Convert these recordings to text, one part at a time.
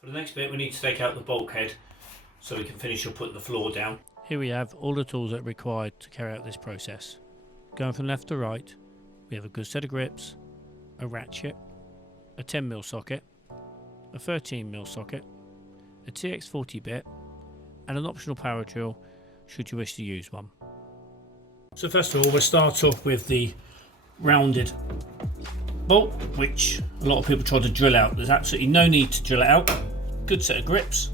For the next bit we need to take out the bulkhead so we can finish up putting the floor down. Here we have all the tools that are required to carry out this process. Going from left to right, we have a good set of grips, a ratchet, a 10mm socket, a 13mm socket, a TX40 bit and an optional power drill should you wish to use one. So first of all we'll start off with the rounded bolt, which a lot of people try to drill out. There's absolutely no need to drill it out. Good set of grips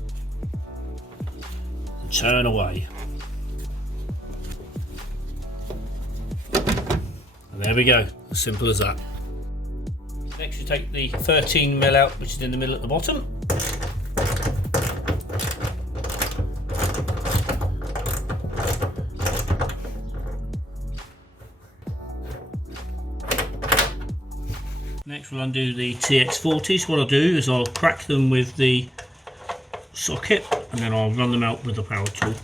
and turn away. And there we go, as simple as that. Next you take the 13mm out, which is in the middle at the bottom. Next we'll undo the TX40s. What I'll do is I'll crack them with the socket and then I'll run them out with the power tool.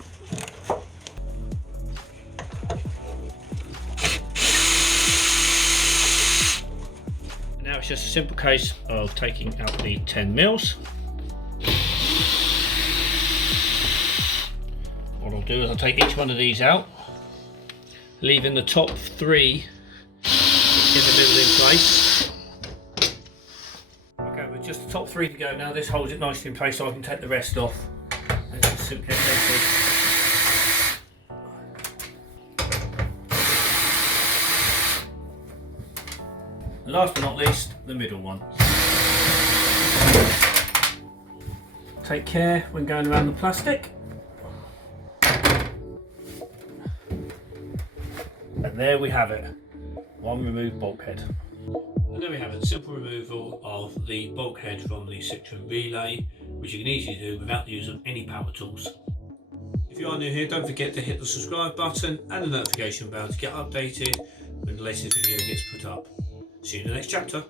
Now it's just a simple case of taking out the 10mm. What I'll do is I'll take each one of these out, leaving the top three in the middle in place. Okay, with just the top three to go now, this holds it nicely in place so I can take the rest off. And just simply and last but not least, the middle one. Take care when going around the plastic. And there we have it, one removed bulkhead. And there we have it, simple removal of the bulkhead from the Citroen Relay, which you can easily do without the use of any power tools. If you are new here, don't forget to hit the subscribe button and the notification bell to get updated when the latest video gets put up. See you in the next chapter.